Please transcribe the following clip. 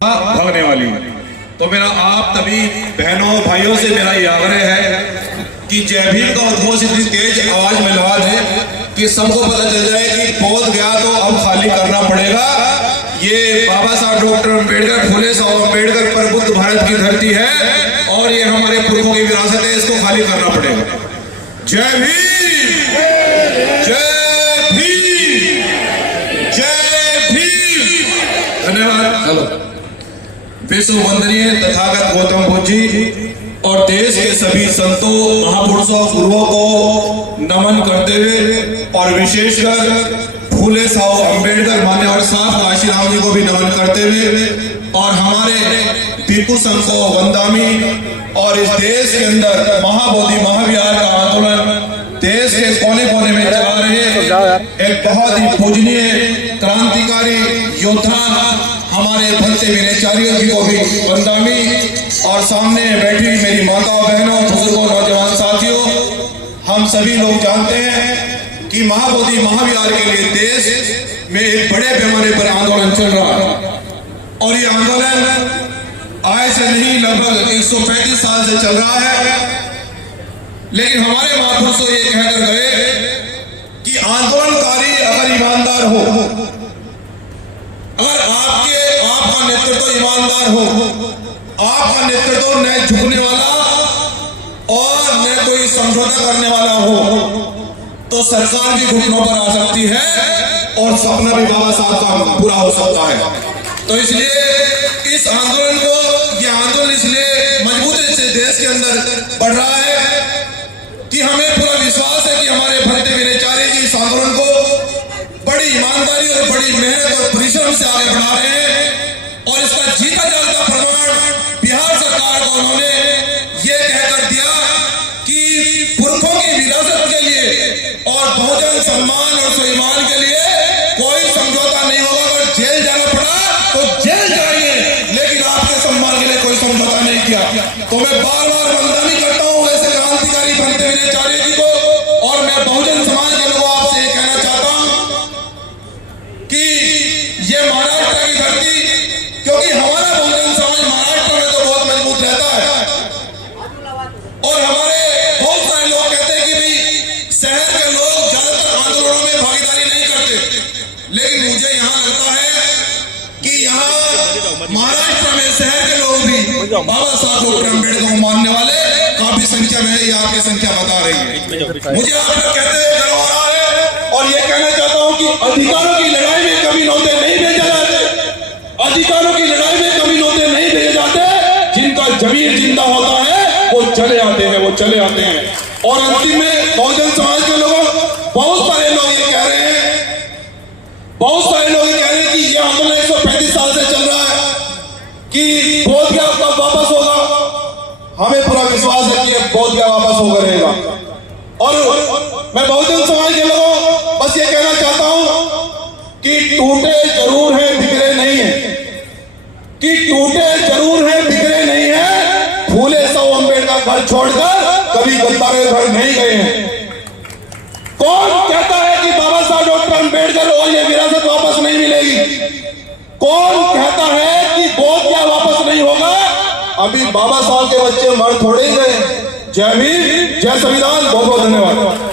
भागने वाली। तो मेरा आप तभी बहनों भाइयों से मेरा ये आग्रह है कि जय भीम का उद्घोष इतनी तेज आवाज में लगा दें कि सबको पता चल जाए कि पहुंच गया तो अब खाली करना पड़ेगा। ये बाबा साहब डॉक्टर अम्बेडकर, फुले साहब अम्बेडकर पर बुद्ध भारत की धरती है और ये हमारे पुरखों की विरासत है, इसको खाली करना पड़ेगा। जय भीम, जय भीम, जय भीम। धन्यवाद। हेलो। विश्व वंदनीय तथागत गौतम बुद्ध जी और देश के सभी संतों, महापुरुषों, गुरुओं को नमन करते हुए और विशेषकर फूले साहब अम्बेडकर मान्यवर साहब काशीराम जी को भी नमन करते हुए और हमारे भिक्षु संघ को वंदामी और इस देश के अंदर महाबोधि महाविहार का आंदोलन देश के कोने कोने में चला रहे एक बहुत ही पूजनीय क्रांतिकारी योद्धा हमारे भंते विनयचार्य जी को भी वंदामी और सामने बैठी मेरी माताओं, बहनों, बुजुर्गों, नौजवान साथियों, हम सभी लोग जानते हैं कि महाबोधि महाविहार के लिए देश में एक बड़े पैमाने पर आंदोलन चल रहा है और ये आंदोलन आज से नहीं लगभग 135 साल से चल रहा है। लेकिन हमारे महापुरुषों ये कहकर गए कि आंदोलनकारी अगर ईमानदार हो, अगर आपका नेतृत्व ईमानदार हो, आपका नेतृत्व न झुकने वाला और न कोई समझौता करने वाला हो तो सरकार भी घुटनों पर आ सकती है और सपना भी बाबा साहब का पूरा हो सकता है। तो इसलिए इस आंदोलन को, यह आंदोलन इसलिए मजबूती से देश के अंदर बढ़ रहा है कि हमें पूरा विश्वास है कि हमारे भंते विनयचार्य जी इस आंदोलन को बड़ी ईमानदारी और बड़ी मेहनत और परिश्रम से आगे बढ़ा रहे हैं और इसका जीता जागता प्रमाण बिहार सरकार को उन्होंने ये कहकर दिया कि पुरखों की विरासत के लिए और बहुजन सम्मान और स्वाभिमान के लिए कोई समझौता नहीं होगा। अगर जेल जाना पड़ा तो जेल जाएंगे, लेकिन आपके सम्मान के लिए कोई समझौता नहीं किया। तो मैं बार बार वंदनी करता हूँ ऐसे क्रांतिकारी भंते विनयचार्य जी को और मैं बहुजन समाज के लोगों आपसे ये कहना चाहता हूँ कि ये महाराष्ट्र की धरती, क्योंकि हमारा बहुजन समाज महाराष्ट्र में तो बहुत मजबूत रहता है और हमारे बहुत सारे लोग कहते हैं कि भाई शहर के लोग ज्यादातर आंदोलनों में भागीदारी नहीं करते, लेकिन मुझे यहाँ लगता है कि यहाँ महाराष्ट्र में शहर के लोग भी बाबा साहब डॉक्टर अम्बेडकर को मानने वाले काफी संख्या में है। ये आपकी संख्या बता रही है। मुझे आप लोग कहते हुए गर्व हो रहा है और ये कहना चाहता हूँ कि अधिकारों की लड़ाई में कभी नौते नहीं भेजे जाते, अधिकारों की लड़ाई में कभी नौते नहीं भेजे जाते। जिनका जमीर जिंदा होता है वो चले आते हैं, वो चले आते हैं। और अंतिम में बहुजन समाज के लोगों, बहुत सारे लोग ये कह रहे हैं, बहुत सारे लोग ये कह रहे हैं कि ये आंदोलन 135 साल से चल रहा है कि बोध गया कब वापस होगा। हमें पूरा विश्वास है कि बोध गया वापस होकर रहेगा। और मैं बहुजन समाज के लोगों बस ये कहना चाहता हूं कि टूटे जरूर हैं, बिखरे नहीं है, कि टूटे जरूर हैं, बिखरे नहीं है। फूले साहब अम्बेडकर घर छोड़कर कभी गद्दारों के घर नहीं गए हैं। कौन कहता है कि बाबा साहब डॉक्टर अम्बेडकर और ये विरासत वापस नहीं मिलेगी? कौन कहता है कि बोध क्या वापस नहीं होगा? अभी बाबा साहब के बच्चे मर थोड़े ही गए। जय भीम, जय संविधान। बहुत बहुत धन्यवाद।